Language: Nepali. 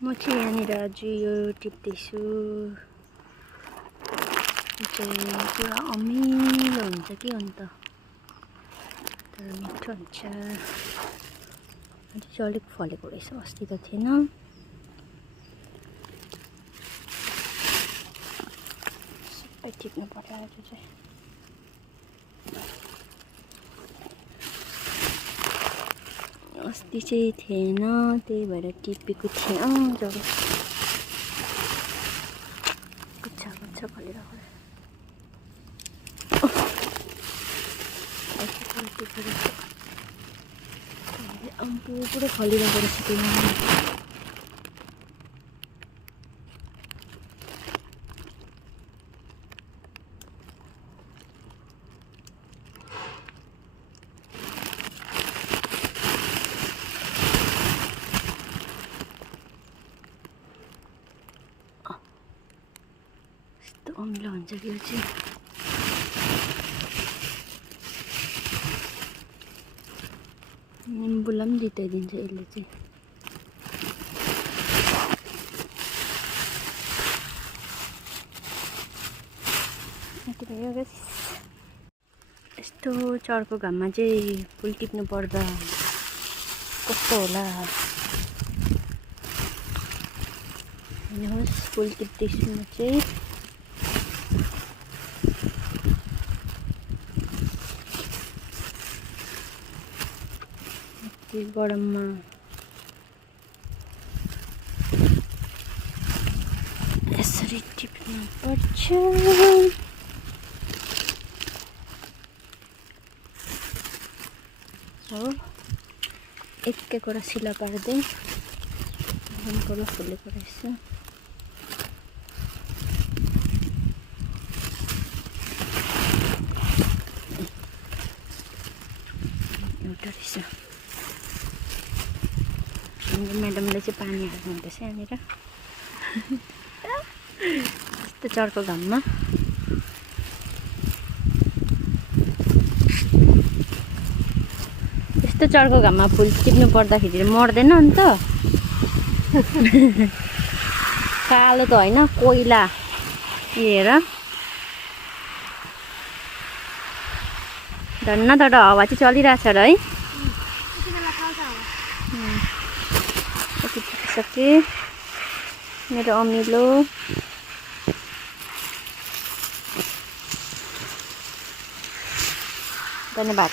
म चाहिँ यहाँनिर आज यो टिप्दैछु। पुरा अमिलो हुन्छ कि अन्त तर मिठो हुन्छ। आज चाहिँ अलिक फलेको रहेछ, अस्ति त थिएन। सबै टिप्नु पर्यो आज चाहिँ। अस्ति चाहिँ थिएन, त्यही भएर टिपेको थिएन। जब गुच्छा गुच्छा फलिरहेको पुरो फलिरहेको रहेछ त्यो। यस्तो अमिलो हुन्छ कि यो चाहिँ। निम्बुलाई पनि जिताइदिन्छ यसले चाहिँ। यस्तो चर्को घाममा चाहिँ फुल टिप्नु पर्दा कस्तो होला। हेर्नुहोस्, फुल टिप्दैछु म चाहिँ। यति गरममा यसरी टिप्नु पर्छ। हो, एकैवटा सिला पार्दै पुरो फुलेको रहेछ। एउटा रहेछ। म्याडमले चाहिँ पानी हाल्नु हुँदैछ यहाँनिर। यस्तो चर्को घाममा यस्तो चर्को घाममा फुल टिप्नु पर्दाखेरि मर्दैन अन्त। कालो त होइन, कोइला। हेर धन्न तर हावा चाहिँ चलिरहेछ र है। सके मेरो अमिलो। धन्यवाद।